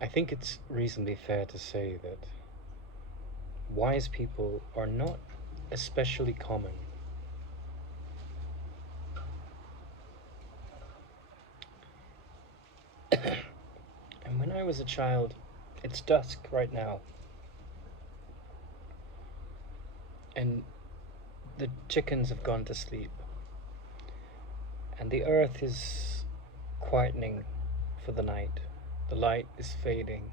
I think it's reasonably fair to say that wise people are not especially common. And when I was a child, it's dusk right now, and the chickens have gone to sleep, and the earth is quietening for the night. The light is fading.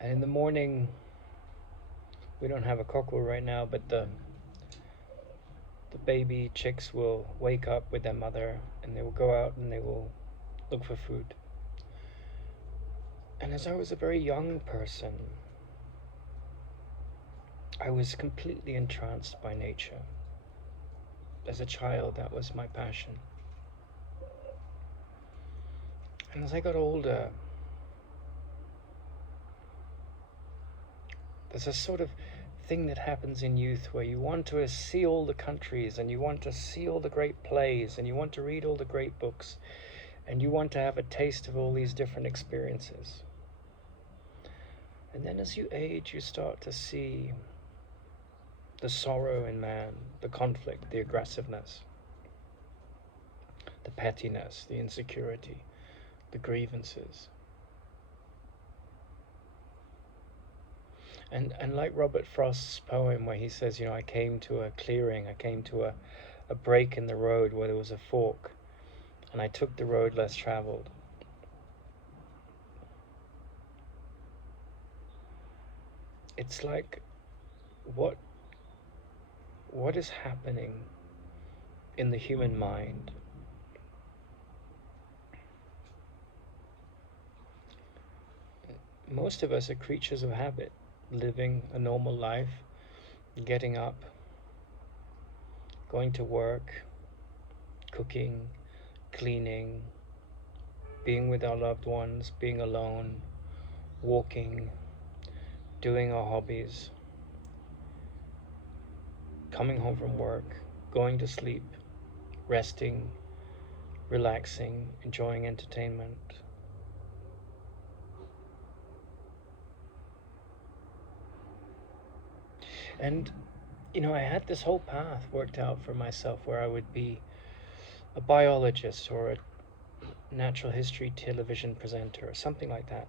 And in the morning, we don't have a cockerel right now, but the baby chicks will wake up with their mother and they will go out and they will look for food. And as I was a very young person, I was completely entranced by nature. As a child, that was my passion. And as I got older, there's a sort of thing that happens in youth where you want to see all the countries and you want to see all the great plays and you want to read all the great books and you want to have a taste of all these different experiences. And then as you age, you start to see the sorrow in man, the conflict, the aggressiveness, the pettiness, the insecurity, the grievances. And like Robert Frost's poem where he says, I came to a clearing, I came to a break in the road where there was a fork, and I took the road less traveled. It's like what is happening in the human mind. Most of us are creatures of habit, living a normal life, getting up, going to work, cooking, cleaning, being with our loved ones, being alone, walking, doing our hobbies, coming home from work, going to sleep, resting, relaxing, enjoying entertainment. And, I had this whole path worked out for myself where I would be a biologist or a natural history television presenter or something like that.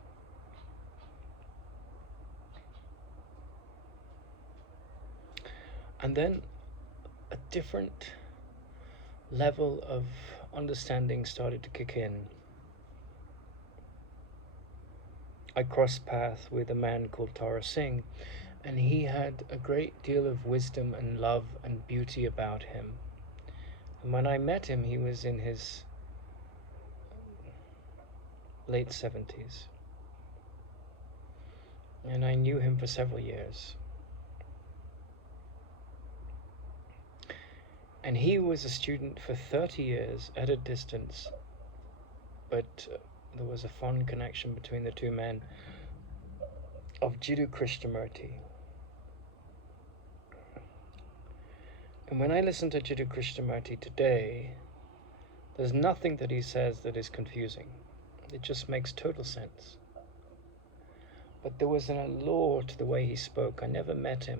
And then a different level of understanding started to kick in. I crossed paths with a man called Tara Singh, and he had a great deal of wisdom and love and beauty about him. And when I met him, he was in his late 70s. And I knew him for several years. And he was a student for 30 years at a distance, but there was a fond connection between the two men, of Jiddu Krishnamurti. And when I listen to Jiddu Krishnamurti today, there's nothing that he says that is confusing. It just makes total sense. But there was an allure to the way he spoke. I never met him.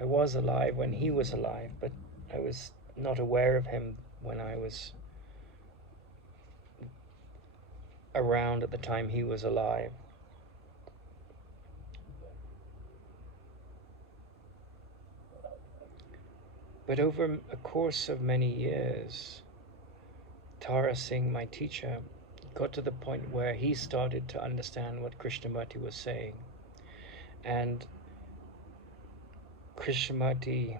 I was alive when he was alive, but I was not aware of him when I was around at the time he was alive. But over a course of many years, Tara Singh, my teacher, got to the point where he started to understand what Krishnamurti was saying. And Krishnamurti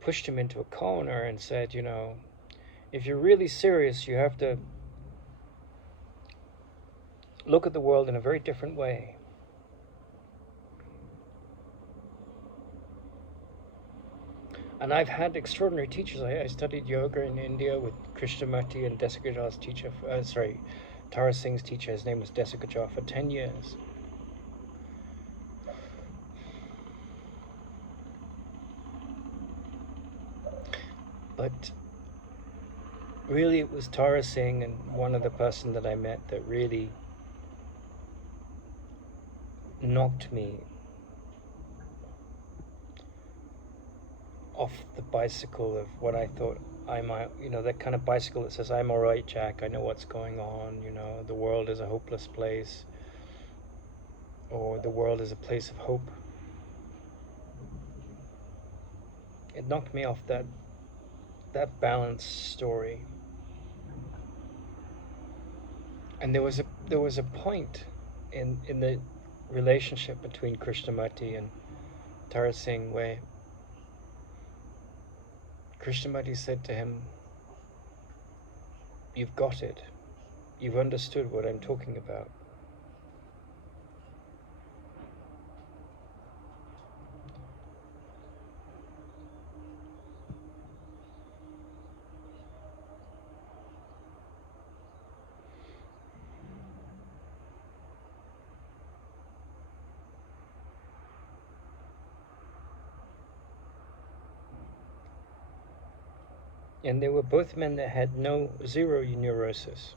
pushed him into a corner and said, if you're really serious, you have to look at the world in a very different way. And I've had extraordinary teachers. I studied yoga in India with Krishnamurti and Desikaj's teacher, Tara Singh's teacher. His name was Desikaj for 10 years. But really it was Tara Singh and one other person that I met that really knocked me off the bicycle of what I thought I might, that kind of bicycle that says, I'm all right, Jack, I know what's going on, the world is a hopeless place, or the world is a place of hope. It knocked me off that balanced story. And there was a point in the relationship between Krishnamurti and Tara Singh where Krishnamurti said to him, you've got it. You've understood what I'm talking about. And they were both men that had zero neurosis.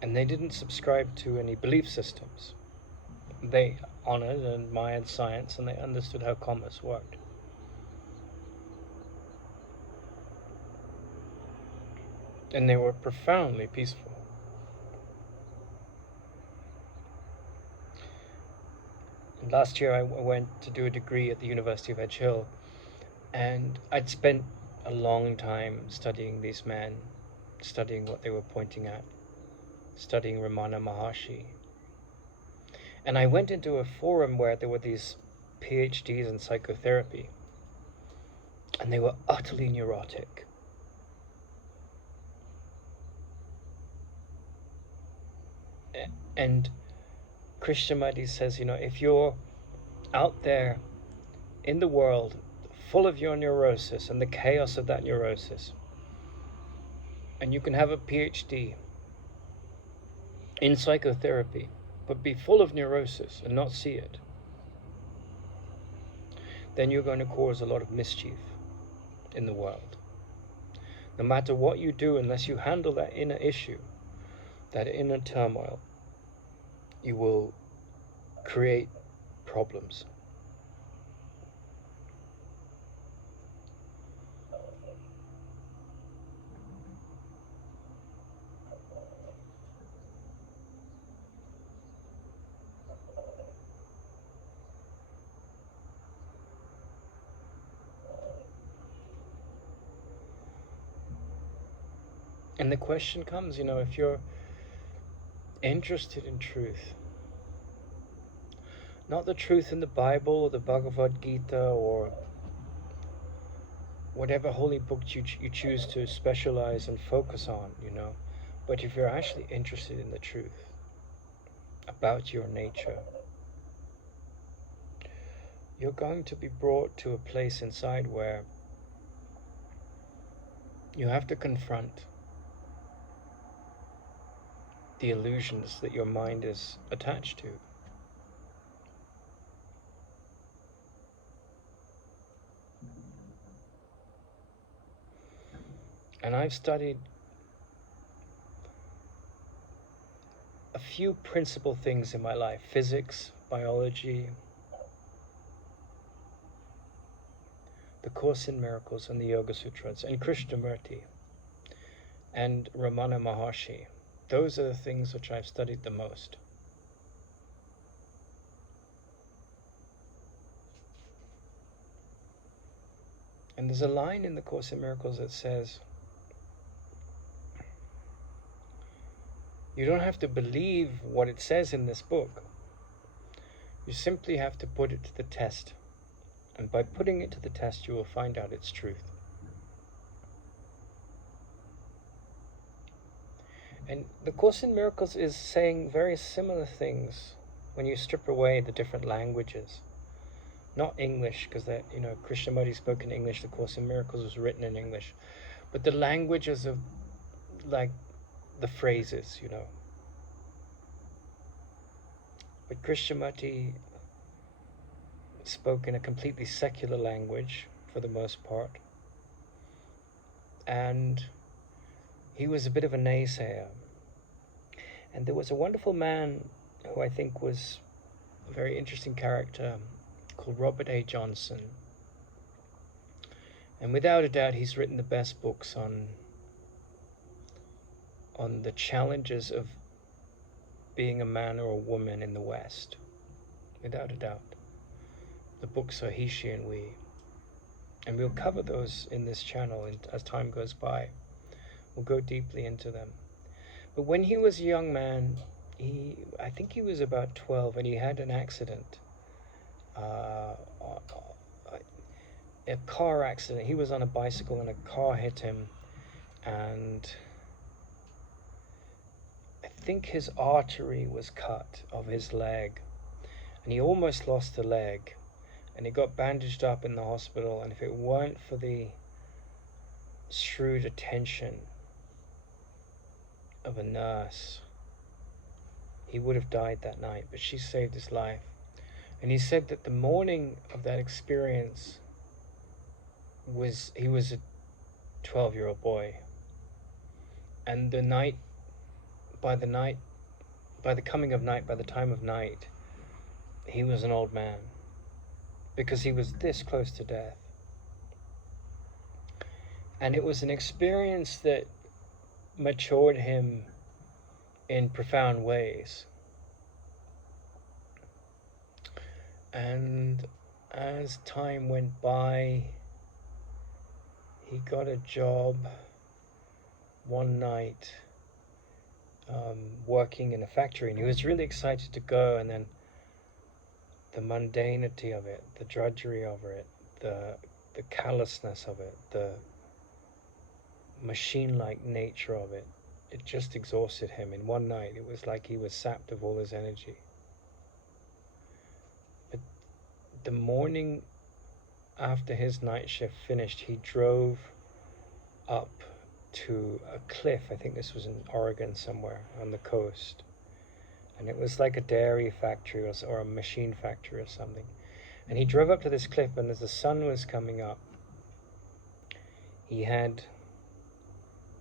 And they didn't subscribe to any belief systems. They honored and admired science, and they understood how commerce worked. And they were profoundly peaceful. And last year I went to do a degree at the University of Edge Hill, and I'd spent a long time studying these men, studying what they were pointing at, studying Ramana Maharshi. And I went into a forum where there were these PhDs in psychotherapy, and they were utterly neurotic. And Krishnamurti says, if you're out there in the world full of your neurosis and the chaos of that neurosis, and you can have a PhD in psychotherapy, but be full of neurosis and not see it, then you're going to cause a lot of mischief in the world. No matter what you do, unless you handle that inner issue, that inner turmoil, you will create problems. And the question comes, if you're interested in truth, not the truth in the Bible or the Bhagavad Gita or whatever holy book you choose to specialize and focus on, but if you're actually interested in the truth about your nature, you're going to be brought to a place inside where you have to confront the illusions that your mind is attached to. And I've studied a few principal things in my life: physics, biology, the Course in Miracles and the Yoga Sutras, and Krishnamurti and Ramana Maharshi. Those are the things which I've studied the most. And there's a line in the Course in Miracles that says, you don't have to believe what it says in this book. You simply have to put it to the test. And by putting it to the test, you will find out its truth. And the Course in Miracles is saying very similar things when you strip away the different languages. Not English, because Krishnamurti spoke in English, the Course in Miracles was written in English. But the languages of, like, the phrases, But Krishnamurti spoke in a completely secular language for the most part. And he was a bit of a naysayer. And there was a wonderful man who I think was a very interesting character called Robert A. Johnson. And without a doubt, he's written the best books on the challenges of being a man or a woman in the West. Without a doubt. The books are He, She, and We. And we'll cover those in this channel as time goes by. We'll go deeply into them. But when he was a young man, I think he was about 12, and he had an accident. A car accident. He was on a bicycle and a car hit him, and I think his artery was cut of his leg, and he almost lost the leg, and he got bandaged up in the hospital. And if it weren't for the shrewd attention of a nurse, he would have died that night, but she saved his life. And he said that the morning of that experience he was a 12-year-old boy, and by the time of night, he was an old man, because he was this close to death. And it was an experience that matured him in profound ways. And as time went by, he got a job one night working in a factory, and he was really excited to go, and then the mundanity of it, the drudgery of it, the callousness of it, the machine-like nature of it, it just exhausted him. In one night, it was like he was sapped of all his energy. But the morning after his night shift finished, he drove up to a cliff. I think this was in Oregon somewhere on the coast. And it was like a dairy factory or a machine factory or something. And he drove up to this cliff, and as the sun was coming up, he had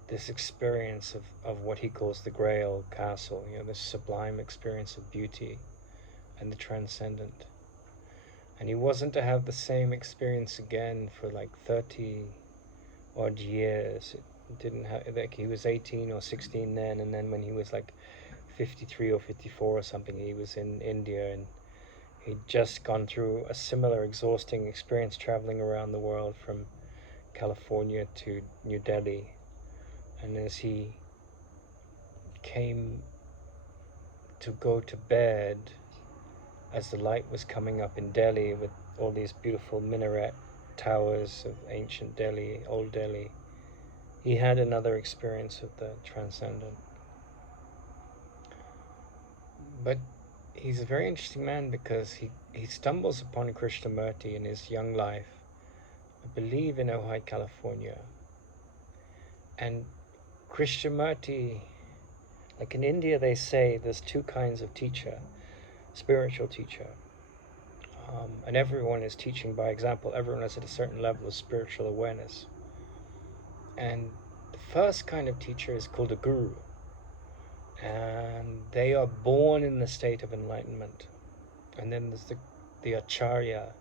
this experience of what he calls the Grail Castle, this sublime experience of beauty and the transcendent. And he wasn't to have the same experience again for like 30 odd years. It didn't have, like, he was 18 or 16 then, and then when he was like 53 or 54 or something, he was in India, and he'd just gone through a similar exhausting experience traveling around the world from California to New Delhi. And as he came to go to bed, as the light was coming up in Delhi with all these beautiful minaret towers of ancient Delhi, old Delhi, he had another experience of the transcendent. But he's a very interesting man, because he stumbles upon Krishnamurti in his young life, I believe in Ojai, California. And Krishnamurti, like in India they say there's two kinds of teacher, spiritual teacher. And everyone is teaching by example. Everyone is at a certain level of spiritual awareness. And the first kind of teacher is called a guru. And they are born in the state of enlightenment. And then there's the acharya.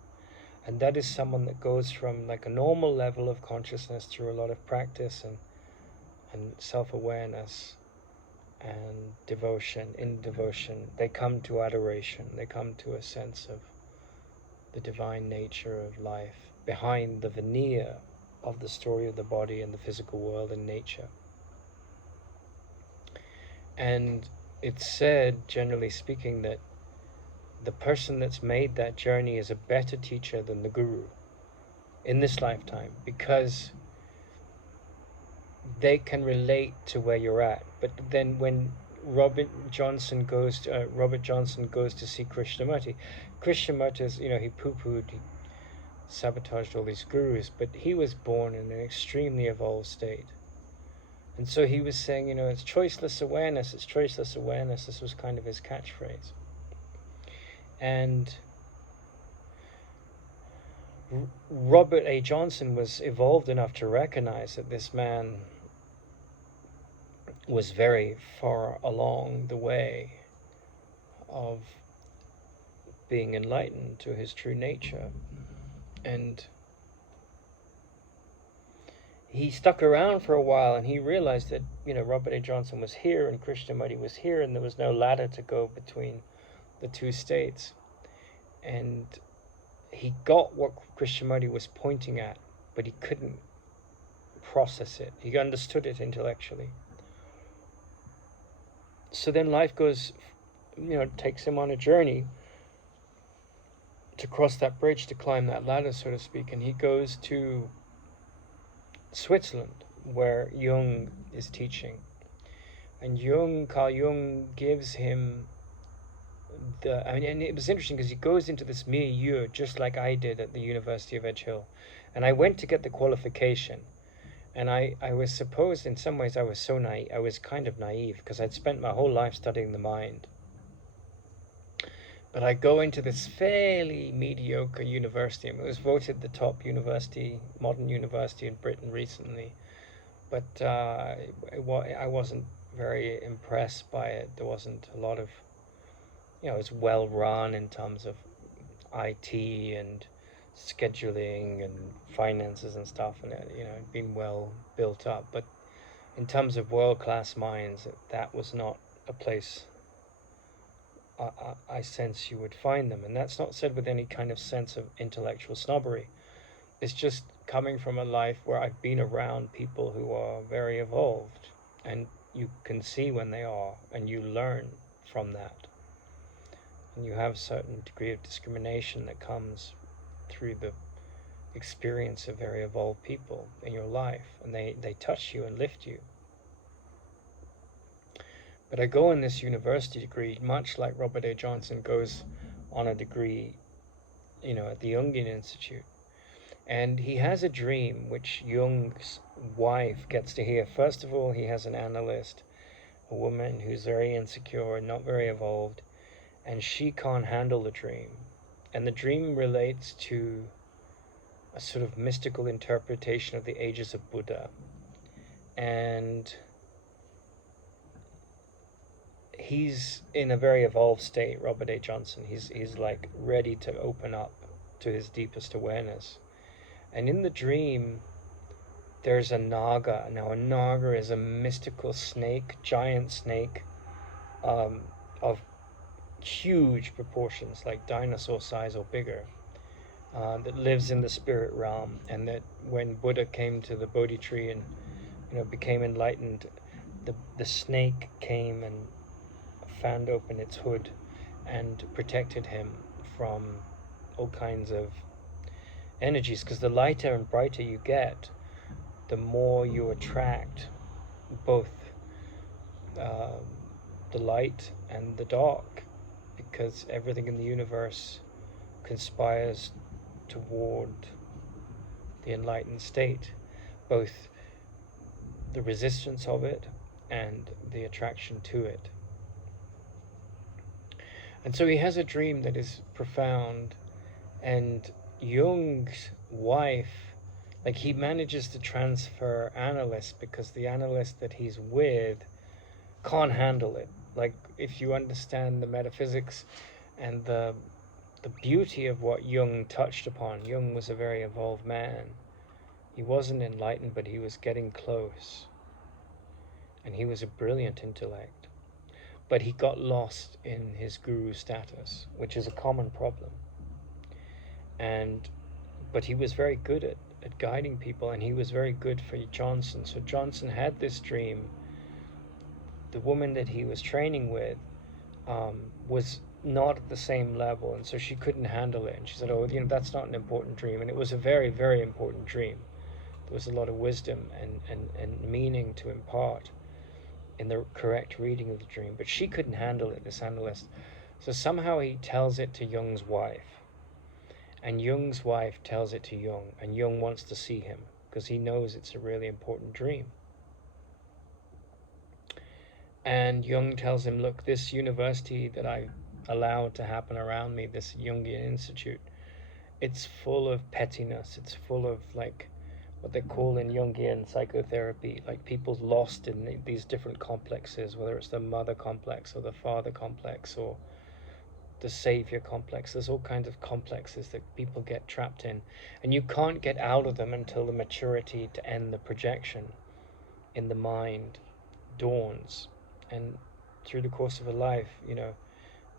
And that is someone that goes from like a normal level of consciousness through a lot of practice and self-awareness and devotion. In devotion, they come to adoration. They come to a sense of the divine nature of life behind the veneer of the story of the body and the physical world and nature. And it's said, generally speaking, that the person that's made that journey is a better teacher than the guru in this lifetime, because they can relate to where you're at. But then when Robert Johnson goes to see Krishnamurti, Krishnamurti, he poo-pooed, he sabotaged all these gurus, but he was born in an extremely evolved state. And so he was saying, it's choiceless awareness, it's choiceless awareness. This was kind of his catchphrase. And Robert A. Johnson was evolved enough to recognize that this man was very far along the way of being enlightened to his true nature. And he stuck around for a while, and he realized that, Robert A. Johnson was here and Krishnamurti was here, and there was no ladder to go between the two states. And he got what Krishnamurti was pointing at, but he couldn't process it. He understood it intellectually. So then life goes, takes him on a journey to cross that bridge, to climb that ladder, so to speak, and he goes to Switzerland, where Jung is teaching. And Carl Jung gives him and it was interesting because he goes into this milieu just like I did at the University of Edge Hill. And I went to get the qualification. And I was supposed, in some ways, I was kind of naive because I'd spent my whole life studying the mind. But I go into this fairly mediocre university. It was voted the top modern university in Britain recently. But I wasn't very impressed by it. There wasn't a lot of, it was well run in terms of IT and scheduling and finances and stuff, and it'd been well built up. But in terms of world-class minds, that was not a place I sense you would find them. And that's not said with any kind of sense of intellectual snobbery. It's just coming from a life where I've been around people who are very evolved, and you can see when they are, and you learn from that. And you have a certain degree of discrimination that comes through the experience of very evolved people in your life, and they touch you and lift you. But I go on this university degree, much like Robert A. Johnson goes on a degree, at the Jungian Institute. And he has a dream which Jung's wife gets to hear. First of all, he has an analyst, a woman who's very insecure and not very evolved, and she can't handle the dream. And the dream relates to a sort of mystical interpretation of the ages of Buddha. And he's in a very evolved state, Robert A. Johnson. He's like ready to open up to his deepest awareness. And in the dream, there's a naga. Now, a naga is a mystical snake, giant snake, of huge proportions, like dinosaur size or bigger, that lives in the spirit realm. And that when Buddha came to the Bodhi tree and became enlightened, the snake came and fanned open its hood and protected him from all kinds of energies, because the lighter and brighter you get, the more you attract both the light and the dark, because everything in the universe conspires toward the enlightened state, both the resistance of it and the attraction to it. And so he has a dream that is profound, and Jung's wife, like, he manages to transfer analyst because the analyst that he's with can't handle it. Like, if you understand the metaphysics and the beauty of what Jung touched upon, Jung was a very evolved man. He wasn't enlightened, but he was getting close. And he was a brilliant intellect. But he got lost in his guru status, which is a common problem. But he was very good at guiding people, and he was very good for Johnson. So Johnson had this dream. The woman that he was training with was not at the same level, and so she couldn't handle it. And she said, that's not an important dream. And it was a very, very important dream. There was a lot of wisdom and meaning to impart in the correct reading of the dream, but she couldn't handle it, this analyst. So somehow he tells it to Jung's wife, and Jung's wife tells it to Jung, and Jung wants to see him because he knows it's a really important dream. And Jung tells him, look, this university that I allowed to happen around me, this Jungian Institute, it's full of pettiness. It's full of like what they call in Jungian psychotherapy, like people lost in these different complexes, whether it's the mother complex or the father complex or the savior complex. There's all kinds of complexes that people get trapped in, and you can't get out of them until the maturity to end the projection in the mind dawns. And through the course of a life,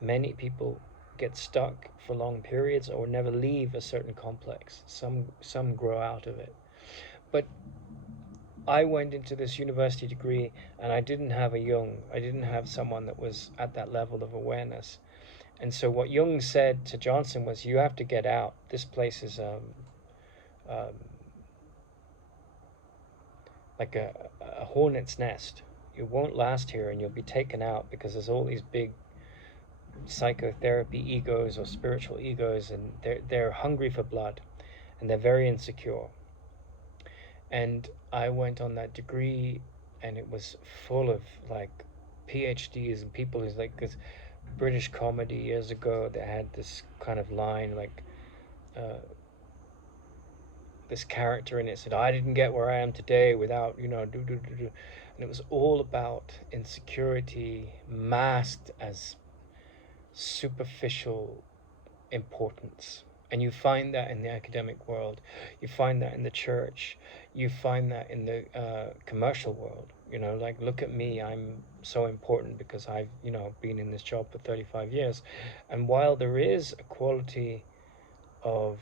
many people get stuck for long periods or never leave a certain complex. Some grow out of it. But I went into this university degree and I didn't have a Jung. I didn't have someone that was at that level of awareness. And so what Jung said to Johnson was, you have to get out. This place is um, like a hornet's nest. You won't last here and you'll be taken out because there's all these big psychotherapy egos or spiritual egos, and they're hungry for blood and they're very insecure. And I went on that degree and it was full of like PhDs and people who's like this British comedy years ago that had this kind of line like this character in it said, I didn't get where I am today without, and it was all about insecurity masked as superficial importance. And you find that in the academic world, you find that in the church, you find that in the commercial world. Like, look at me, I'm so important because I've been in this job for 35 years. And while there is a quality of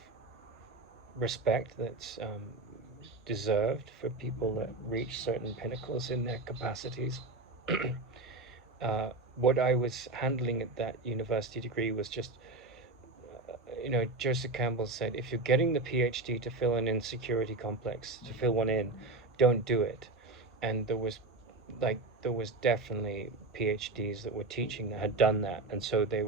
respect that's deserved for people that reach certain pinnacles in their capacities, what I was handling at that university degree was just, Joseph Campbell said, if you're getting the PhD to fill an insecurity complex, to fill one in, don't do it. And there was definitely PhDs that were teaching that had done that, and so they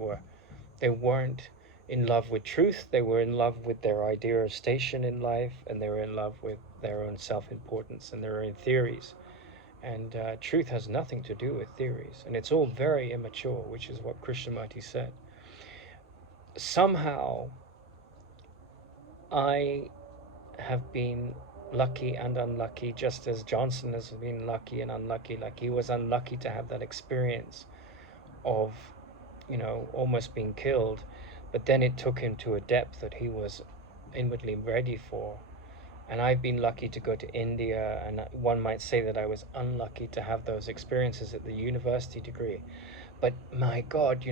weren't in love with truth. They were in love with their idea of station in life, and they were in love with their own self-importance and their own theories. And truth has nothing to do with theories, and it's all very immature, which is what Krishnamurti said. Somehow, I have been lucky and unlucky, just as Johnson has been lucky and unlucky. Like, he was unlucky to have that experience of, almost being killed, but then it took him to a depth that he was inwardly ready for. And I've been lucky to go to India, and one might say that I was unlucky to have those experiences at the university degree. But my God,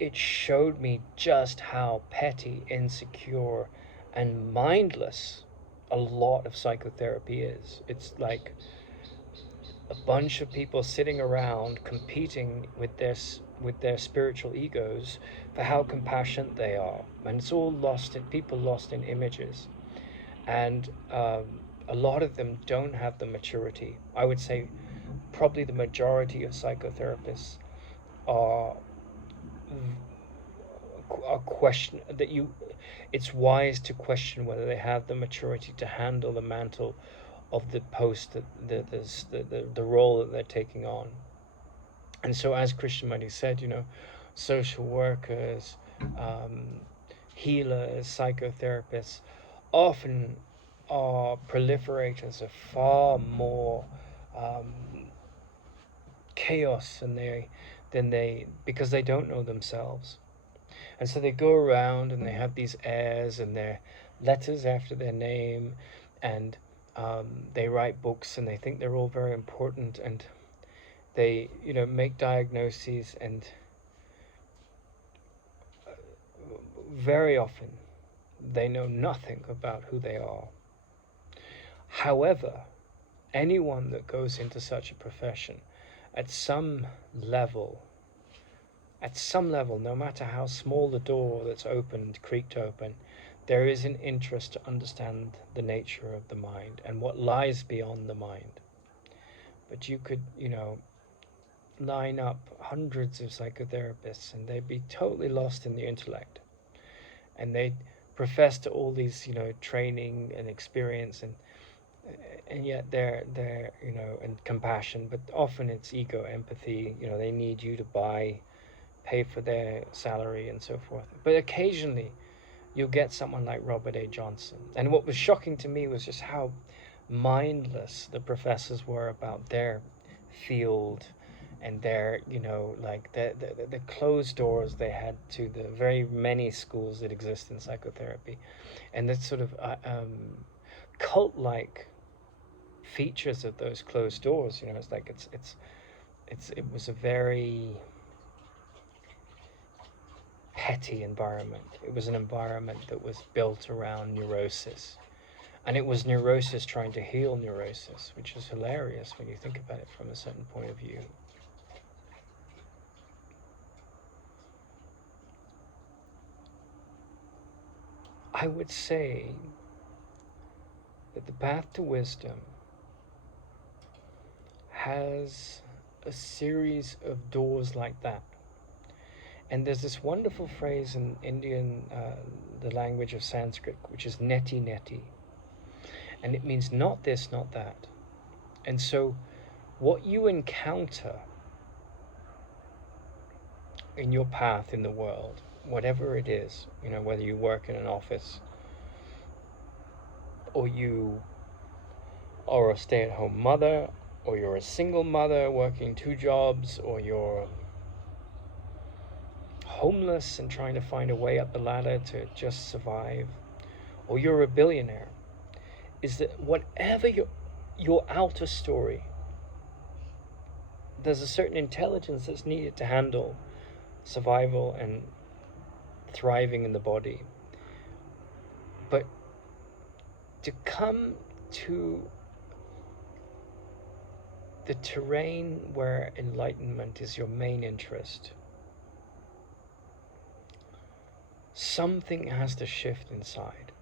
it showed me just how petty, insecure, and mindless a lot of psychotherapy is. It's like a bunch of people sitting around competing with their spiritual egos for how compassionate they are, and it's all lost in images. And a lot of them don't have the maturity. I would say probably the majority of psychotherapists are question that it's wise to question whether they have the maturity to handle the mantle of the post, the role that they're taking on. And so, as Krishnamurti said, social workers, healers, psychotherapists often are proliferators of far more chaos than they because they don't know themselves. And so they go around and they have these airs and their letters after their name, and they write books and they think they're all very important, and they make diagnoses, and very often they know nothing about who they are. However, anyone that goes into such a profession at some level, no matter how small the door that's opened, creaked open, there is an interest to understand the nature of the mind and what lies beyond the mind. But you could, line up hundreds of psychotherapists and they'd be totally lost in the intellect. And they'd profess to all these, training and experience, and yet they're and compassion, but often it's ego, empathy. They need you to pay for their salary and so forth. But occasionally you'll get someone like Robert A. Johnson. And what was shocking to me was just how mindless the professors were about their field and their, like the closed doors they had to the very many schools that exist in psychotherapy, and the sort of cult-like features of those closed doors. It's like it was a very petty environment. It was an environment that was built around neurosis. And it was neurosis trying to heal neurosis, which is hilarious when you think about it from a certain point of view. I would say that the path to wisdom has a series of doors like that. And there's this wonderful phrase in Indian, the language of Sanskrit, which is neti neti. And it means not this, not that. And so what you encounter in your path in the world, whatever it is, whether you work in an office or you are a stay-at-home mother, or you're a single mother working 2 jobs, or you're homeless and trying to find a way up the ladder to just survive, or you're a billionaire, is that whatever your outer story, there's a certain intelligence that's needed to handle survival and thriving in the body. But to come to the terrain where enlightenment is your main interest, something has to shift inside,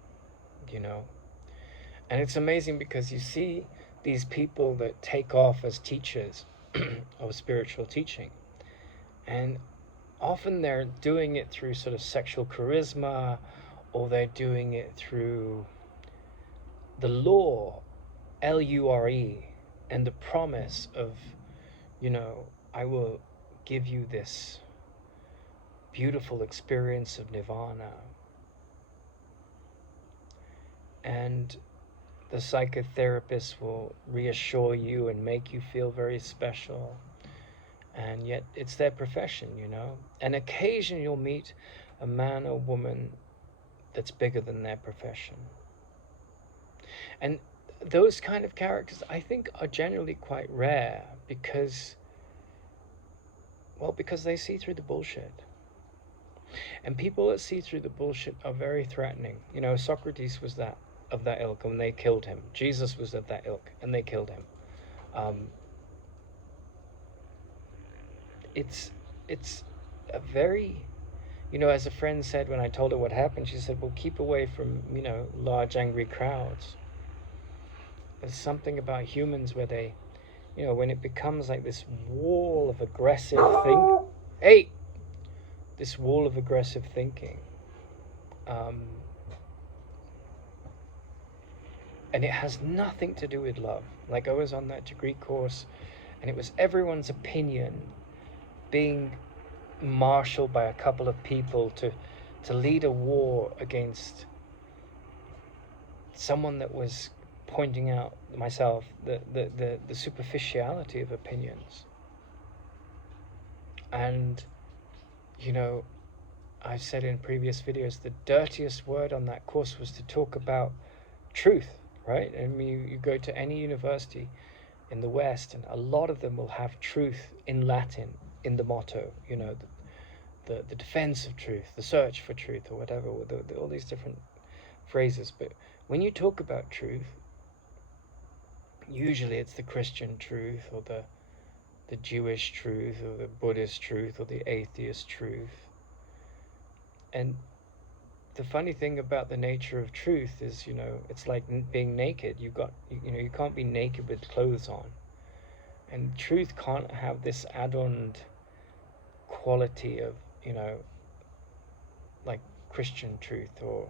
And it's amazing because you see these people that take off as teachers of spiritual teaching. And often they're doing it through sort of sexual charisma, or they're doing it through the lure, L-U-R-E, and the promise of, I will give you this beautiful experience of nirvana. And the psychotherapist will reassure you and make you feel very special. And yet it's their profession, And occasionally you'll meet a man or woman that's bigger than their profession. And those kind of characters, I think, are generally quite rare because they see through the bullshit. And people that see through the bullshit are very threatening. Socrates was of that ilk, and they killed him. Jesus was of that ilk, and they killed him. It's a very, as a friend said when I told her what happened, she said, well, keep away from, large angry crowds. There's something about humans where they, when it becomes like this wall of aggressive this wall of aggressive thinking, and it has nothing to do with love. Like I was on that degree course, and it was everyone's opinion being marshaled by a couple of people to lead a war against someone that was pointing out, myself, the superficiality of opinions. And I've said in previous videos, the dirtiest word on that course was to talk about truth, right? I mean, you go to any university in the West, and a lot of them will have truth in Latin in the motto, the defense of truth, the search for truth, or whatever, all these different phrases. But when you talk about truth, usually it's the Christian truth, or the Jewish truth, or the Buddhist truth, or the atheist truth. And the funny thing about the nature of truth is, it's like being naked. You can't be naked with clothes on. And truth can't have this add-on quality of, like Christian truth or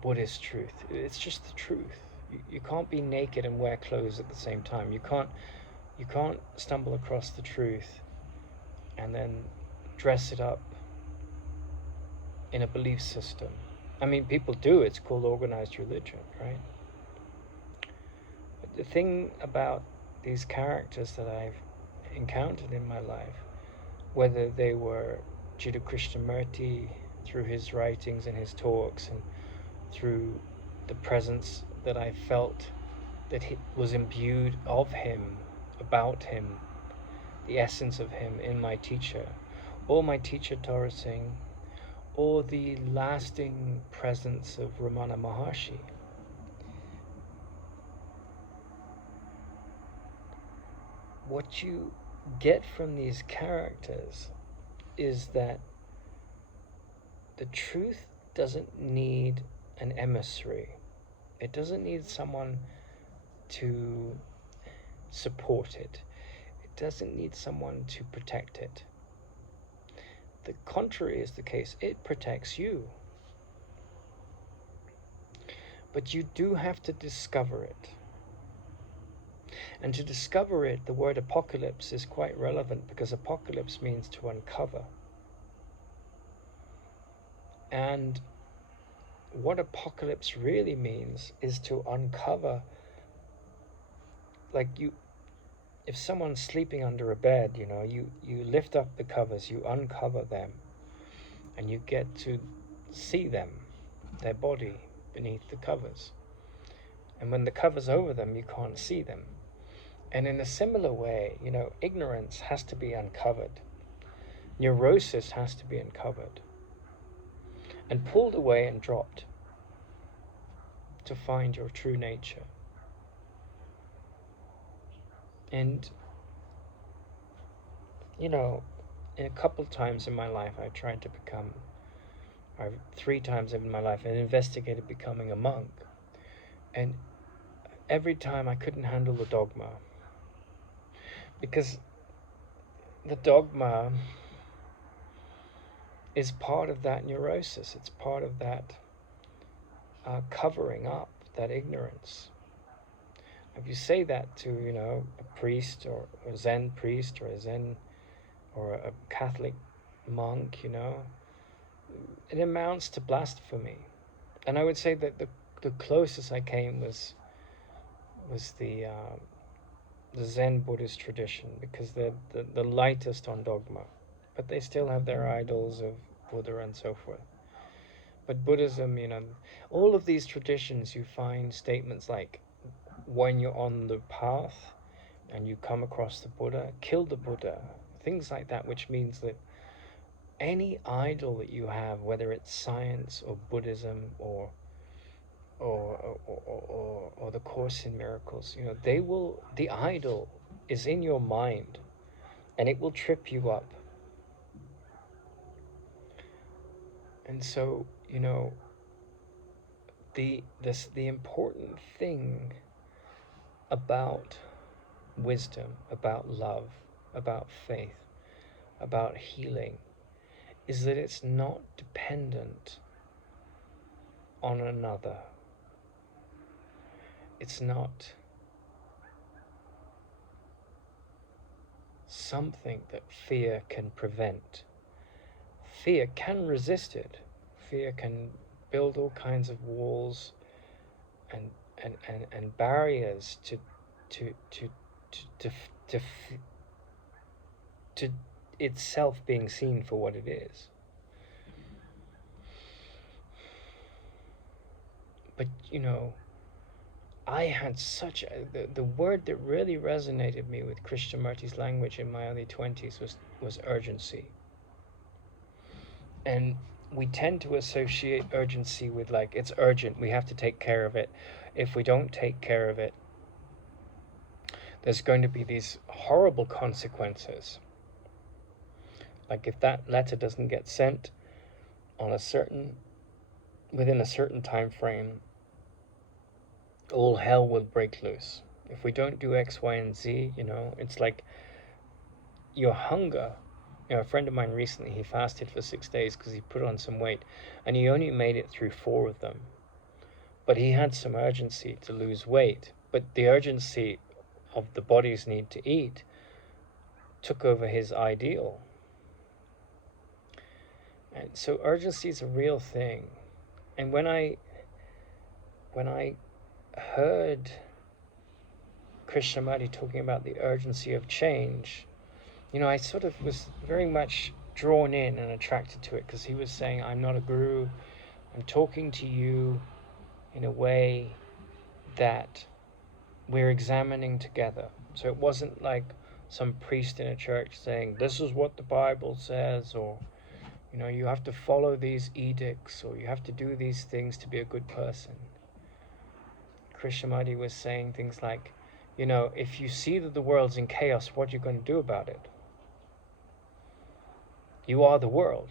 Buddhist truth. It's just the truth. You can't be naked and wear clothes at the same time. You can't stumble across the truth and then dress it up in a belief system. I mean, people do, it's called organized religion, right? But the thing about these characters that I've encountered in my life, whether they were Jiddu Krishnamurti through his writings and his talks, and through the presence that I felt that was imbued of him, about him, the essence of him in my teacher, or my teacher Tara Singh, or the lasting presence of Ramana Maharshi. What you get from these characters is that the truth doesn't need an emissary. It doesn't need someone to support it. It doesn't need someone to protect it. The contrary is the case. It protects you. But you do have to discover it. And to discover it, the word apocalypse is quite relevant, because apocalypse means to uncover. And what apocalypse really means is to uncover, like if someone's sleeping under a bed, you lift up the covers, you uncover them, and you get to see them, their body beneath the covers. And when the cover's over them, you can't see them. And in a similar way, ignorance has to be uncovered. Neurosis has to be uncovered and pulled away and dropped to find your true nature. And, in a couple times in my life, I tried to become, or 3 times in my life, I investigated becoming a monk. And every time I couldn't handle the dogma. Because the dogma is part of that neurosis. It's part of that covering up, that ignorance. If you say that to, a priest or a Zen priest or a Catholic monk, it amounts to blasphemy. And I would say that the closest I came was the Zen Buddhist tradition, because they're the lightest on dogma, but they still have their idols of Buddha and so forth. But Buddhism, all of these traditions, you find statements like, when you're on the path and you come across the Buddha, kill the Buddha, things like that, which means that any idol that you have, whether it's science or Buddhism or the Course in Miracles, the idol is in your mind, and it will trip you up. And so, the important thing about wisdom, about love, about faith, about healing, is that it's not dependent on another. It's not something that fear can prevent. Fear can resist it. Fear can build all kinds of walls and barriers to itself being seen for what it is. But I had such the word that really resonated me with Krishnamurti's language in my early 20s was urgency. And we tend to associate urgency with, like, it's urgent, we have to take care of it. If we don't take care of it, there's going to be these horrible consequences. Like, if that letter doesn't get sent within a certain time frame, all hell will break loose. If we don't do X, Y, and Z, it's like your hunger. A friend of mine recently, he fasted for 6 days because he put on some weight, and he only made it through 4 of them. But he had some urgency to lose weight, but the urgency of the body's need to eat took over his ideal. And so urgency is a real thing. And when I heard Krishnamurti talking about the urgency of change, I sort of was very much drawn in and attracted to it, because he was saying, I'm not a guru, I'm talking to you in a way that we're examining together. So it wasn't like some priest in a church saying, this is what the Bible says, or you have to follow these edicts, or you have to do these things to be a good person. Krishnamurti was saying things like, if you see that the world's in chaos, what are you going to do about it? You are the world,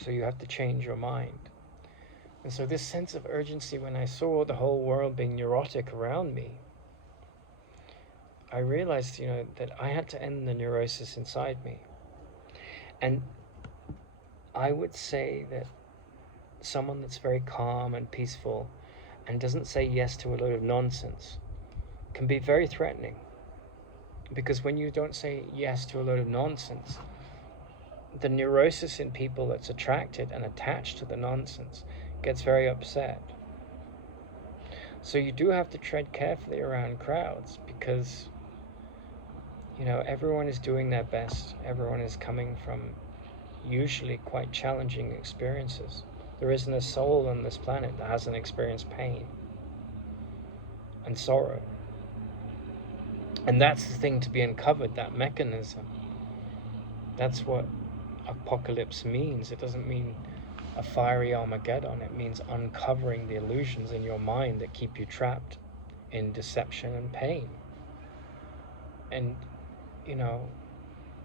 so you have to change your mind. And so this sense of urgency, when I saw the whole world being neurotic around me, I realized, that I had to end the neurosis inside me. And I would say that someone that's very calm and peaceful and doesn't say yes to a load of nonsense can be very threatening. Because when you don't say yes to a load of nonsense, the neurosis in people that's attracted and attached to the nonsense gets very upset. So you do have to tread carefully around crowds, because everyone is doing their best. Everyone is coming from usually quite challenging experiences. There isn't a soul on this planet that hasn't experienced pain and sorrow. And that's the thing to be uncovered, that mechanism. That's what apocalypse means. It doesn't mean a fiery Armageddon. It means uncovering the illusions in your mind that keep you trapped in deception and pain. And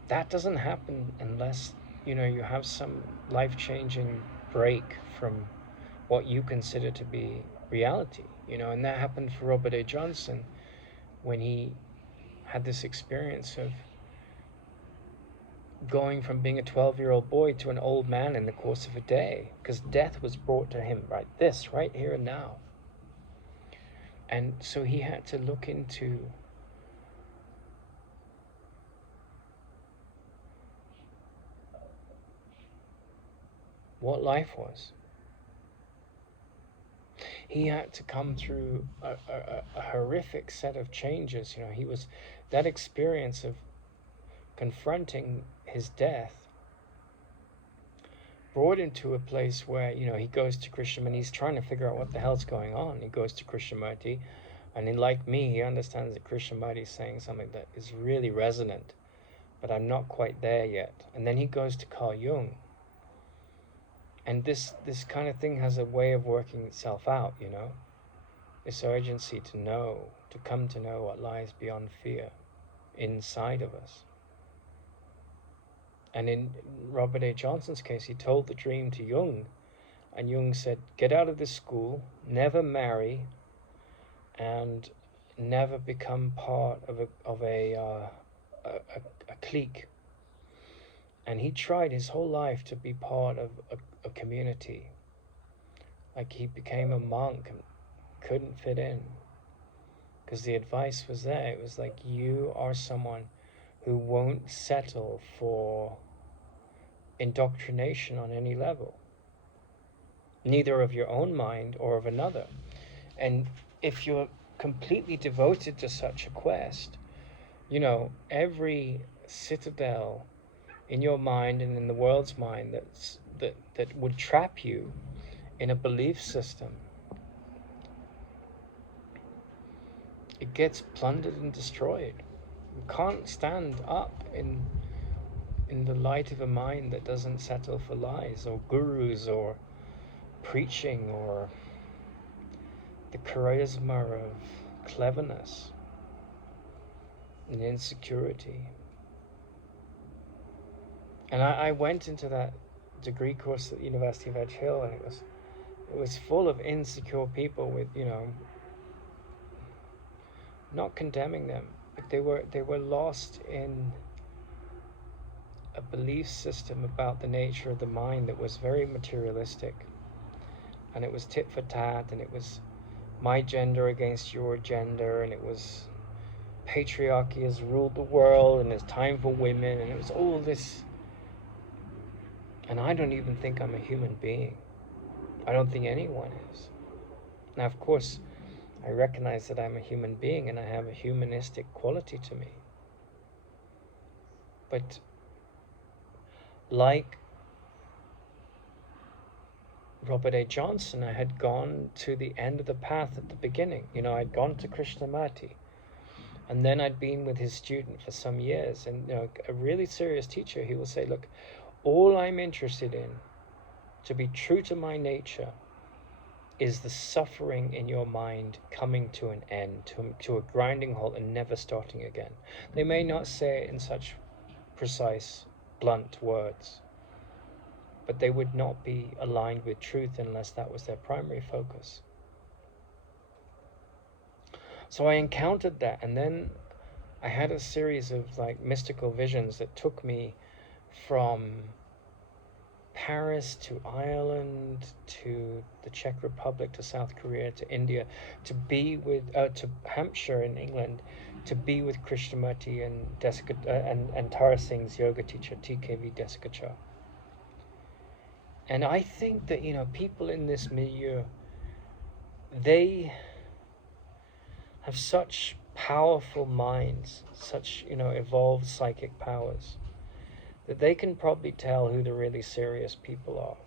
that doesn't happen unless you have some life-changing break from what you consider to be reality. And that happened for Robert A. Johnson when he had this experience of going from being a 12-year-old boy to an old man in the course of a day, because death was brought to him right here and now. And so he had to look into what life was. He had to come through a horrific set of changes. He was, that experience of confronting his death brought him to a place where, he goes to Krishnamurti and he's trying to figure out what the hell's going on. He goes to Krishnamurti, and like me, he understands that Krishnamurti is saying something that is really resonant, but I'm not quite there yet. And then he goes to Carl Jung. And this kind of thing has a way of working itself out, this urgency to know, to come to know what lies beyond fear inside of us. And in Robert A. Johnson's case, he told the dream to Jung, and Jung said, get out of this school, never marry, and never become part of a clique. And he tried his whole life to be part of a community. Like, he became a monk and couldn't fit in, because the advice was there. It was like, you are someone who won't settle for indoctrination on any level, neither of your own mind or of another. And if you're completely devoted to such a quest, every citadel in your mind and in the world's mind that would trap you in a belief system, it gets plundered and destroyed. You can't stand up in the light of a mind that doesn't settle for lies or gurus or preaching or the charisma of cleverness and insecurity. And I went into that degree course at the University of Edge Hill, and it was full of insecure people with, not condemning them, but they were lost in a belief system about the nature of the mind that was very materialistic, and it was tit for tat, and it was my gender against your gender, and it was patriarchy has ruled the world, and it's time for women, and it was all this. And I don't even think I'm a human being. I don't think anyone is. Now, of course, I recognize that I'm a human being and I have a humanistic quality to me. But like Robert A. Johnson, I had gone to the end of the path at the beginning. I'd gone to Krishnamurti, and then I'd been with his student for some years. And a really serious teacher, he will say, look, all I'm interested in, to be true to my nature, is the suffering in your mind coming to an end, to a grinding halt and never starting again. They may not say it in such precise, blunt words, but they would not be aligned with truth unless that was their primary focus. So I encountered that, and then I had a series of mystical visions that took me from Paris to Ireland to the Czech Republic to South Korea to India, to be with to Hampshire in England, to be with Krishnamurti and and Tara Singh's yoga teacher TKV Desikachar. And I think that people in this milieu, they have such powerful minds, such evolved psychic powers, that they can probably tell who the really serious people are.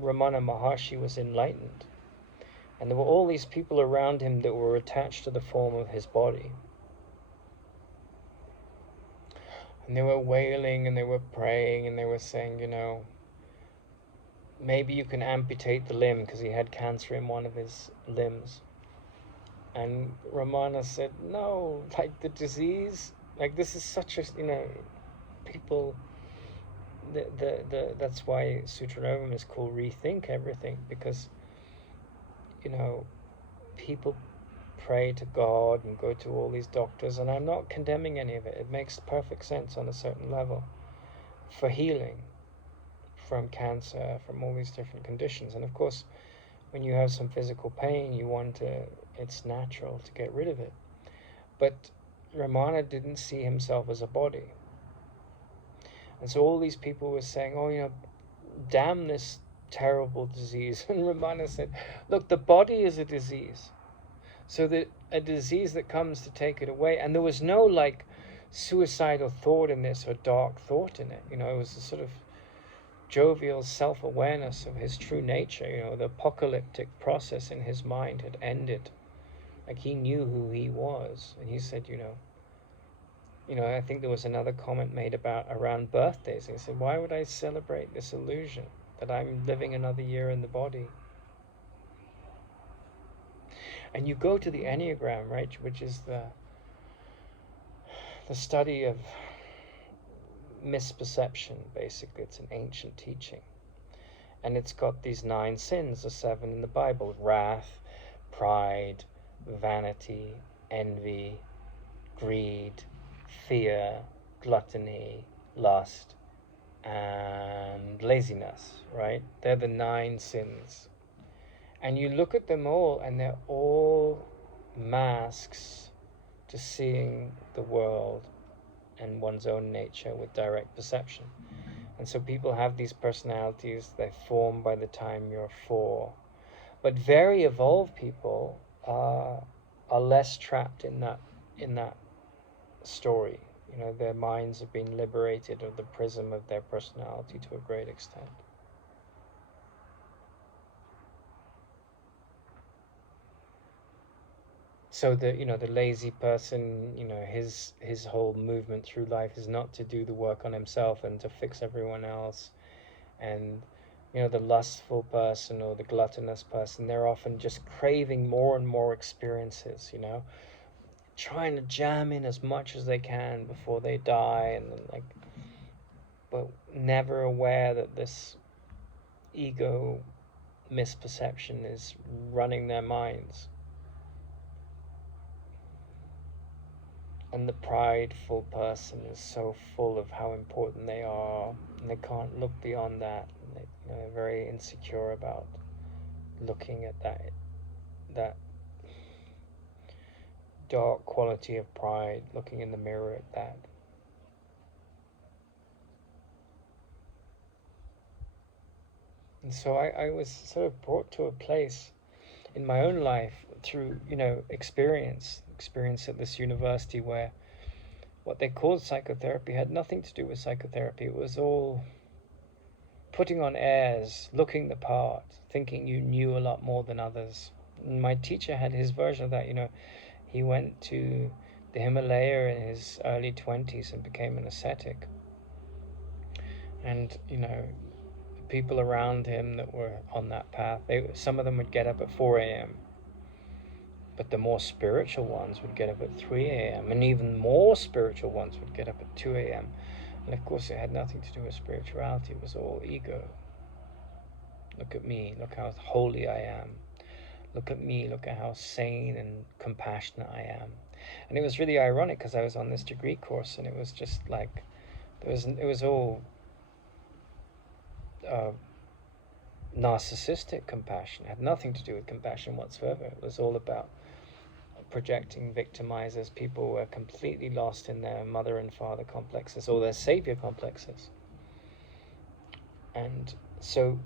Ramana Maharshi was enlightened, and there were all these people around him that were attached to the form of his body. And they were wailing and they were praying and they were saying, maybe you can amputate the limb, because he had cancer in one of his limbs. And Ramana said, no, the disease, this is such a, people, that's why Sutra Novum is called Rethink Everything, because, people pray to God and go to all these doctors, and I'm not condemning any of it. It makes perfect sense on a certain level for healing from cancer, from all these different conditions. And of course, when you have some physical pain, it's natural to get rid of it. But Ramana didn't see himself as a body. And so all these people were saying, damn this terrible disease. And Ramana said, look, the body is a disease. So that a disease that comes to take it away. And there was no suicidal thought in this or dark thought in it. It was a sort of jovial self-awareness of his true nature. The apocalyptic process in his mind had ended. He knew who he was. And he said, I think there was another comment made around birthdays. He said, why would I celebrate this illusion that I'm living another year in the body? And you go to the Enneagram, right, which is the study of misperception, basically. It's an ancient teaching. And it's got these 9 sins, the 7 in the Bible: wrath, pride, vanity, envy, greed, fear, gluttony, lust, and laziness, right? They're the 9 sins. And you look at them all, and they're all masks to seeing the world and one's own nature with direct perception. And so people have these personalities, they form by the time you're 4. But very evolved people are less trapped in that story. Their minds have been liberated of the prism of their personality to a great extent. So the lazy person, his whole movement through life is not to do the work on himself and to fix everyone else. And the lustful person or the gluttonous person, they're often just craving more and more experiences, trying to jam in as much as they can before they die, and then but never aware that this ego misperception is running their minds. And the prideful person is so full of how important they are, and they can't look beyond that. And they're very insecure about looking at that dark quality of pride, looking in the mirror at that. And so I was sort of brought to a place in my own life through, experience at this university where what they called psychotherapy had nothing to do with psychotherapy. It was all putting on airs, looking the part, thinking you knew a lot more than others. And my teacher had his version of that. He went to the Himalaya in his early 20s and became an ascetic. And, the people around him that were on that path, some of them would get up at 4 a.m. But the more spiritual ones would get up at 3 a.m. And even more spiritual ones would get up at 2 a.m. And of course it had nothing to do with spirituality. It was all ego. Look at me. Look how holy I am. Look at me. Look at how sane and compassionate I am. And it was really ironic because I was on this degree course and it was just like, it was all narcissistic compassion. It had nothing to do with compassion whatsoever. It was all about projecting victimizers. People were completely lost in their mother and father complexes or their savior complexes. And so,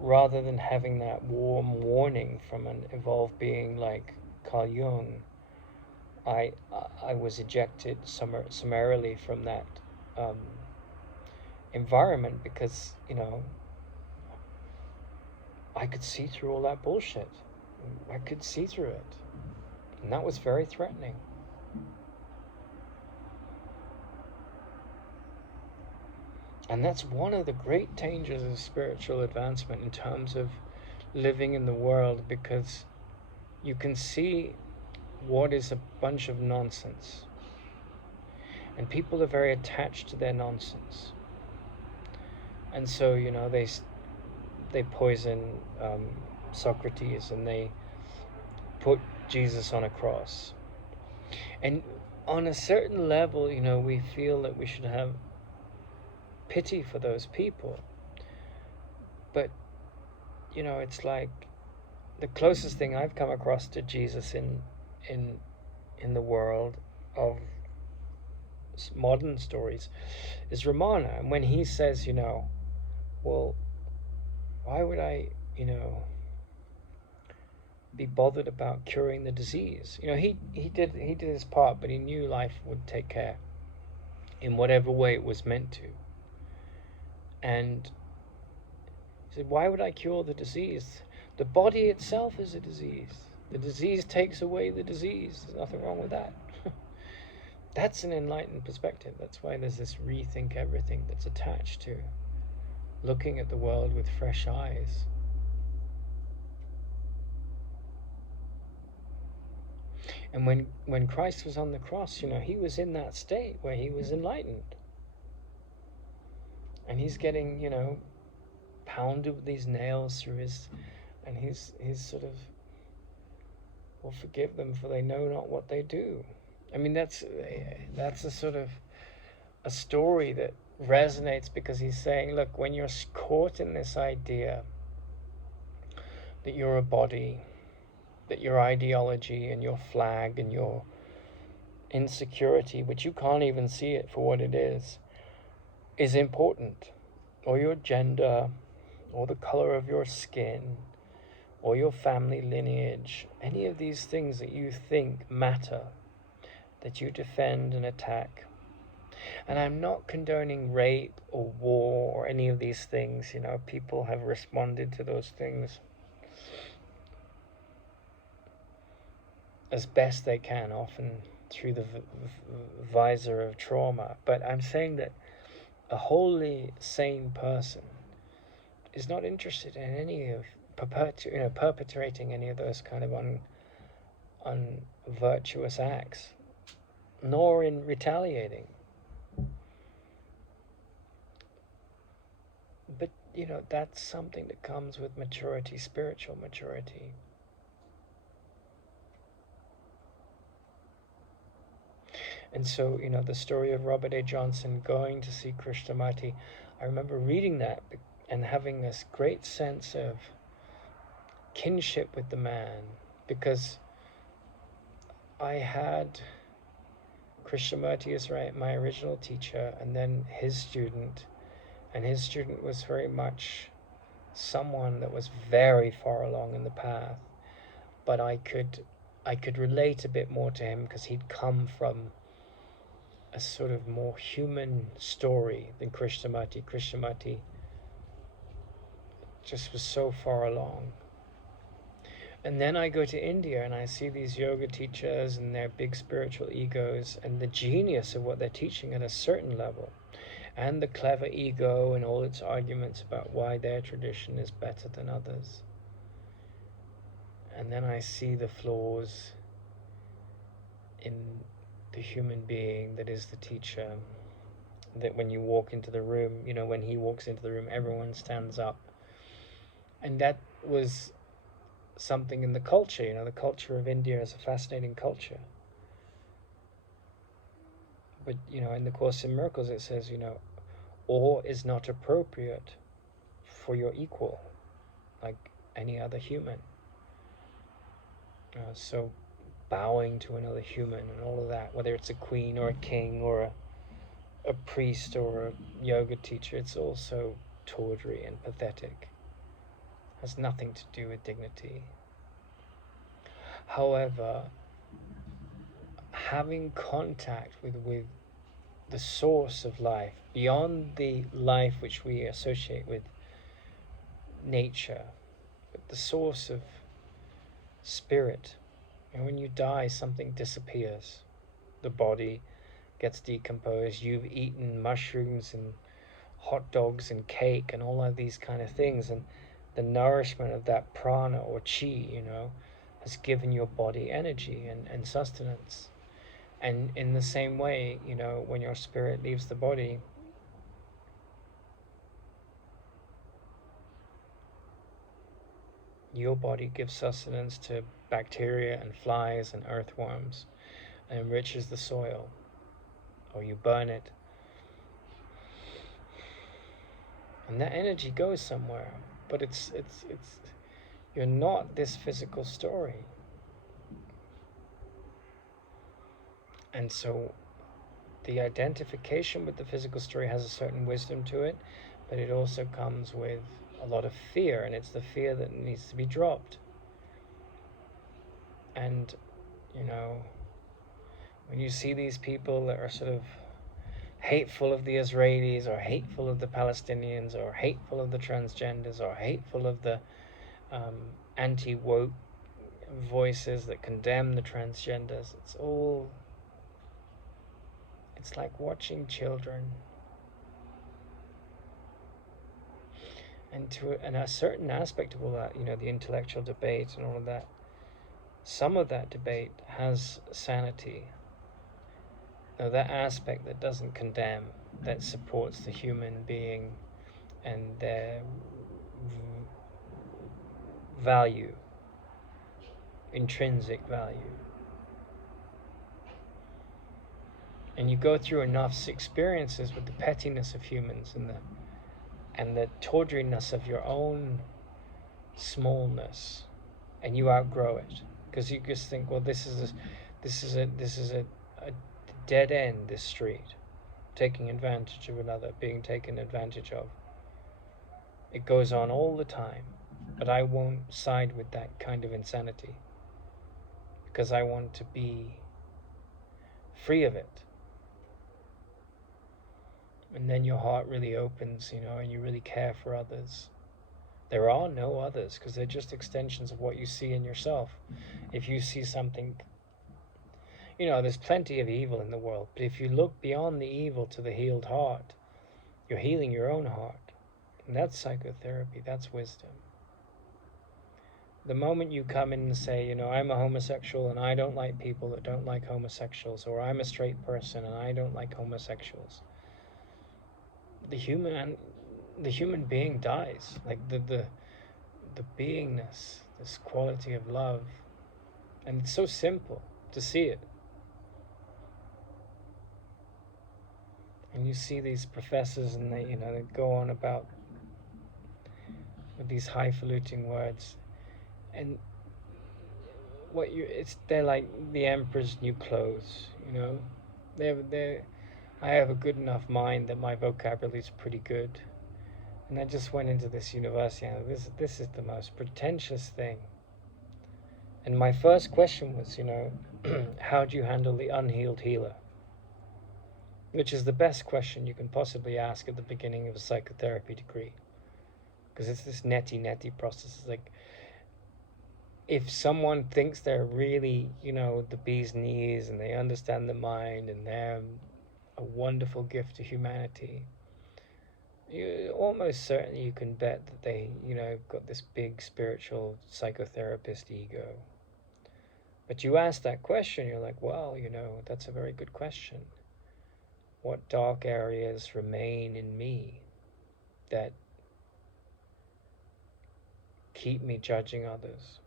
rather than having that warm warning from an evolved being like Carl Jung, I was ejected summarily from that environment because, I could see through all that bullshit. I could see through it. And that was very threatening. And that's one of the great dangers of spiritual advancement in terms of living in the world, because you can see what is a bunch of nonsense. And people are very attached to their nonsense. And so, they poison Socrates and they put Jesus on a cross. And on a certain level, we feel that we should have pity for those people. But, it's like the closest thing I've come across to Jesus in the world of modern stories is Ramana. And when he says, well, why would I, be bothered about curing the disease? He did his part, but he knew life would take care in whatever way it was meant to. And he said, why would I cure the disease? The body itself is a disease. The disease takes away the disease. There's nothing wrong with that. That's an enlightened perspective. That's why there's this rethink everything that's attached to looking at the world with fresh eyes. And when Christ was on the cross, he was in that state where he was enlightened. And he's getting, pounded with these nails through and he's sort of, well, forgive them for they know not what they do. I mean, that's a sort of a story that resonates, because he's saying, look, when you're caught in this idea that you're a body, that your ideology and your flag and your insecurity, which you can't even see it for what it is important, or your gender, or the color of your skin, or your family lineage, any of these things that you think matter, that you defend and attack. And I'm not condoning rape or war or any of these things. People have responded to those things as best they can, often through the visor of trauma. But I'm saying that a wholly sane person is not interested in any of perpetrating any of those kind of unvirtuous acts, nor in retaliating. But that's something that comes with maturity, spiritual maturity. And so, the story of Robert A. Johnson going to see Krishnamurti, I remember reading that and having this great sense of kinship with the man, because I had Krishnamurti as my original teacher, and then his student, and his student was very much someone that was very far along in the path, but I could relate a bit more to him because he'd come from a sort of more human story than Krishnamurti. Krishnamurti just was so far along. And then I go to India and I see these yoga teachers and their big spiritual egos and the genius of what they're teaching at a certain level, and the clever ego and all its arguments about why their tradition is better than others. And then I see the flaws in the human being that is the teacher, that when you walk into the room, when he walks into the room, everyone stands up. And that was something in the culture. The culture of India is a fascinating culture. But, in the Course in Miracles it says, awe is not appropriate for your equal, like any other human. So bowing to another human and all of that, whether it's a queen or a king or a priest or a yoga teacher, it's also tawdry and pathetic. Has nothing to do with dignity. However, having contact with the source of life, beyond the life which we associate with nature, but the source of spirit. And when you die, something disappears. The body gets decomposed. You've eaten mushrooms and hot dogs and cake and all of these kind of things, and the nourishment of that prana or chi, has given your body energy and sustenance. And in the same way, when your spirit leaves the body, your body gives sustenance to bacteria and flies and earthworms and enriches the soil, or you burn it. And that energy goes somewhere, but it's you're not this physical story. And so the identification with the physical story has a certain wisdom to it, but it also comes with a lot of fear, and it's the fear that needs to be dropped. And when you see these people that are sort of hateful of the Israelis, or hateful of the Palestinians, or hateful of the transgenders, or hateful of the anti-woke voices that condemn the transgenders, it's like watching children. And a certain aspect of all that, the intellectual debate and all of that, some of that debate has sanity. Now, that aspect that doesn't condemn, that supports the human being and their value, intrinsic value. And you go through enough experiences with the pettiness of humans and the tawdriness of your own smallness, and you outgrow it, because you just think, well, this is a dead end, this street, taking advantage of another, being taken advantage of. It goes on all the time, but I won't side with that kind of insanity, because I want to be free of it. And then your heart really opens, and you really care for others. There are no others, because they're just extensions of what you see in yourself. If you see something, there's plenty of evil in the world, but if you look beyond the evil to the healed heart, you're healing your own heart. And that's psychotherapy, that's wisdom. The moment you come in and say, I'm a homosexual and I don't like people that don't like homosexuals, or I'm a straight person and I don't like homosexuals, the human being dies. Like the beingness, this quality of love. And it's so simple to see it. And you see these professors, and they go on about with these highfalutin words, and they're like the emperor's new clothes, you know. They're I have a good enough mind that my vocabulary is pretty good. And I just went into this university, and this is the most pretentious thing. And my first question was, how do you handle the unhealed healer? Which is the best question you can possibly ask at the beginning of a psychotherapy degree. Because it's this netty process. It's like, if someone thinks they're really, the bee's knees, and they understand the mind, and they're a wonderful gift to humanity, you almost certainly you can bet that they, got this big spiritual psychotherapist ego. But you ask that question, you're like, well, that's a very good question. What dark areas remain in me that keep me judging others,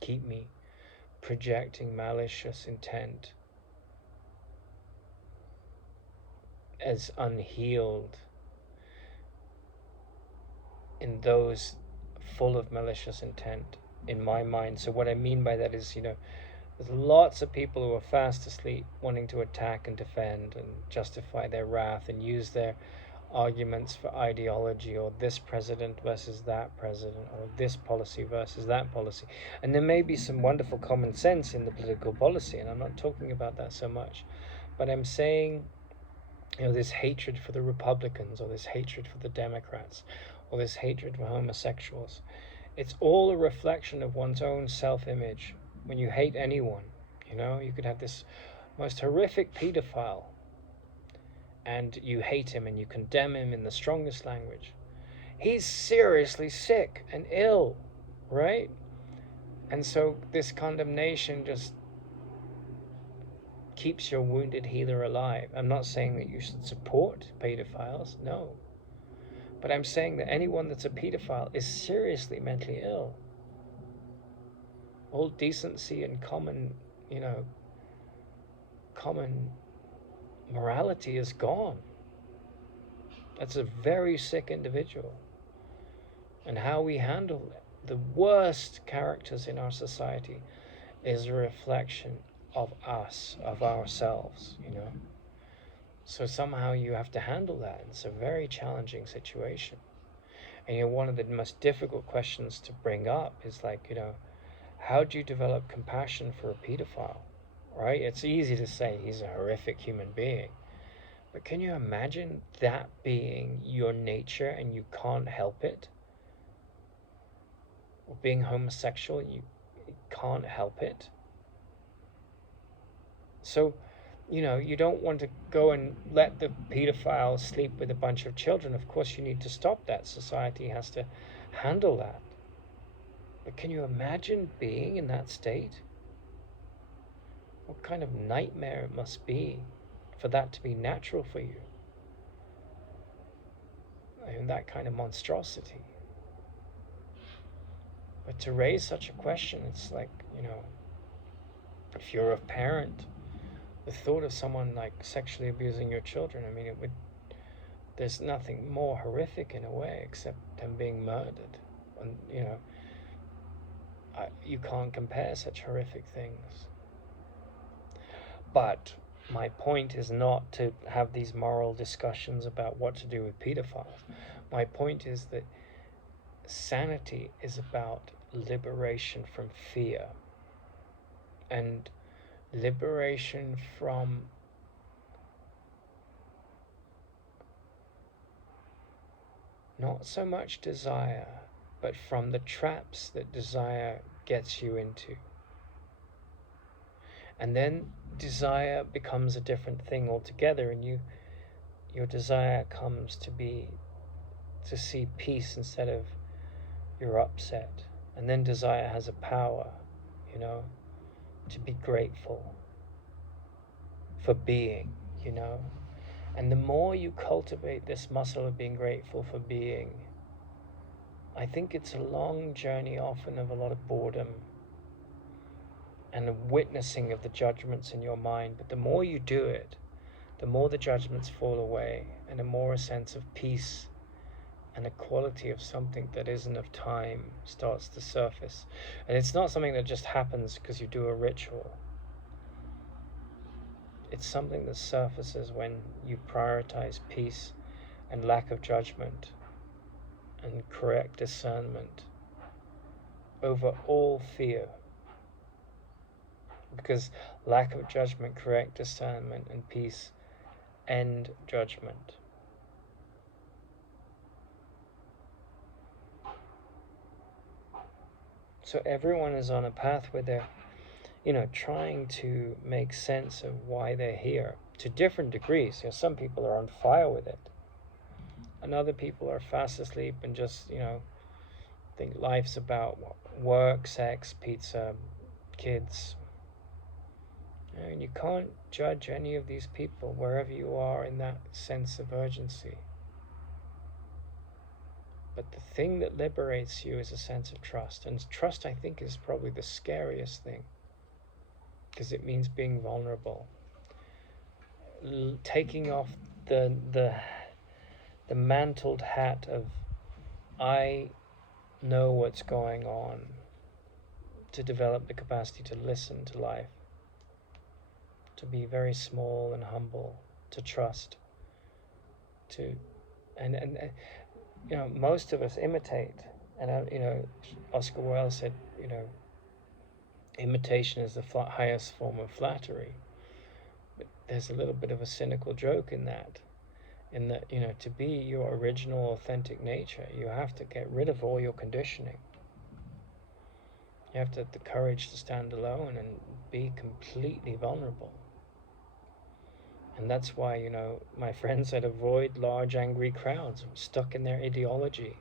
keep me projecting malicious intent as unhealed in those full of malicious intent in my mind. So what I mean by that is, there's lots of people who are fast asleep wanting to attack and defend and justify their wrath and use their arguments for ideology, or this president versus that president, or this policy versus that policy. And there may be some wonderful common sense in the political policy, and I'm not talking about that so much, but I'm saying, this hatred for the Republicans, or this hatred for the Democrats, or this hatred for homosexuals, it's all a reflection of one's own self-image. When you hate anyone, you could have this most horrific pedophile, and you hate him and you condemn him in the strongest language. He's seriously sick and ill, right? And so this condemnation just keeps your wounded healer alive. I'm not saying that you should support pedophiles, no. But I'm saying that anyone that's a pedophile is seriously mentally ill. All decency and common morality is gone. That's a very sick individual. And how we handle the worst characters in our society is a reflection of us, of ourselves, So somehow you have to handle that. It's a very challenging situation. And one of the most difficult questions to bring up is like, how do you develop compassion for a pedophile, right? It's easy to say he's a horrific human being. But can you imagine that being your nature and you can't help it? Or being homosexual, you can't help it. So, you don't want to go and let the pedophile sleep with a bunch of children. Of course, you need to stop that. Society has to handle that. But can you imagine being in that state? What kind of nightmare it must be for that to be natural for you. That kind of monstrosity. But to raise such a question, it's like, if you're a parent, the thought of someone like sexually abusing your children, there's nothing more horrific in a way except them being murdered. And, you can't compare such horrific things. But my point is not to have these moral discussions about what to do with pedophiles. My point is that sanity is about liberation from fear and liberation from not so much desire, but from the traps that desire gets you into. And then desire becomes a different thing altogether, and your desire comes to see peace instead of your upset. And then desire has a power, to be grateful for being, And the more you cultivate this muscle of being grateful for being, I think it's a long journey, often of a lot of boredom and a witnessing of the judgments in your mind. But the more you do it, the more the judgments fall away, and the more a sense of peace and a quality of something that isn't of time starts to surface. And it's not something that just happens because you do a ritual. It's something that surfaces when you prioritize peace and lack of judgment and correct discernment over all fear. Because lack of judgment, correct discernment, and peace end judgment. So everyone is on a path where they're, trying to make sense of why they're here to different degrees. Some people are on fire with it, and other people are fast asleep and just, think life's about work, sex, pizza, kids. And you can't judge any of these people wherever you are in that sense of urgency. But the thing that liberates you is a sense of trust. And trust, I think, is probably the scariest thing, because it means being vulnerable. Taking off the mantled hat of I know what's going on, to develop the capacity to listen to life, to be very small and humble, to trust, and most of us imitate, and Oscar Wilde said, imitation is the highest form of flattery. But there's a little bit of a cynical joke in that, to be your original, authentic nature, you have to get rid of all your conditioning. You have to have the courage to stand alone and be completely vulnerable. And that's why, my friend said, avoid large angry crowds stuck in their ideology.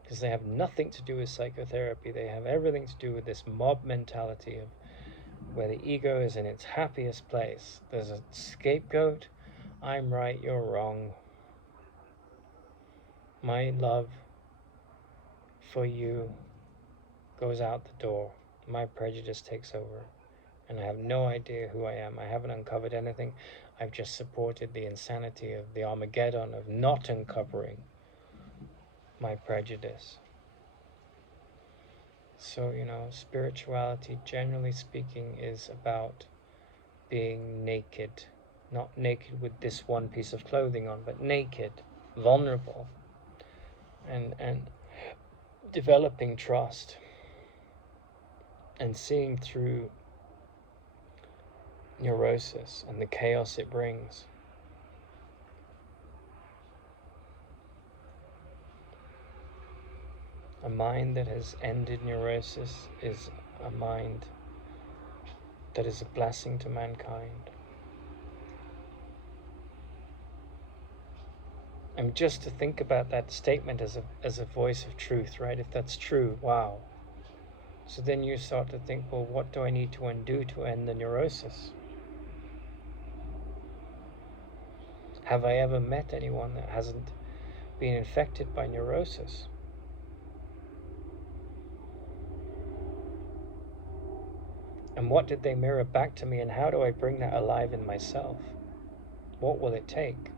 Because they have nothing to do with psychotherapy. They have everything to do with this mob mentality of where the ego is in its happiest place. There's a scapegoat. I'm right, you're wrong. My love for you goes out the door. My prejudice takes over. And I have no idea who I am. I haven't uncovered anything. I've just supported the insanity of the Armageddon of not uncovering my prejudice. So, spirituality, generally speaking, is about being naked. Not naked with this one piece of clothing on, but naked, vulnerable, and developing trust, and seeing through neurosis and the chaos it brings. A mind that has ended neurosis is a mind that is a blessing to mankind. And just to think about that statement as a voice of truth, right? If that's true, wow. So then you start to think, well, what do I need to undo to end the neurosis? Have I ever met anyone that hasn't been infected by neurosis? And what did they mirror back to me, and how do I bring that alive in myself? What will it take?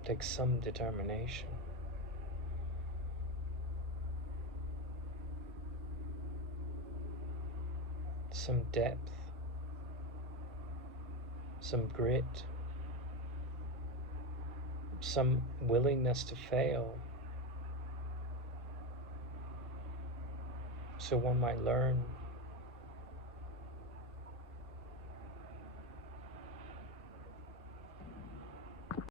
It takes some determination. Some depth. Some grit. Some willingness to fail. So one might learn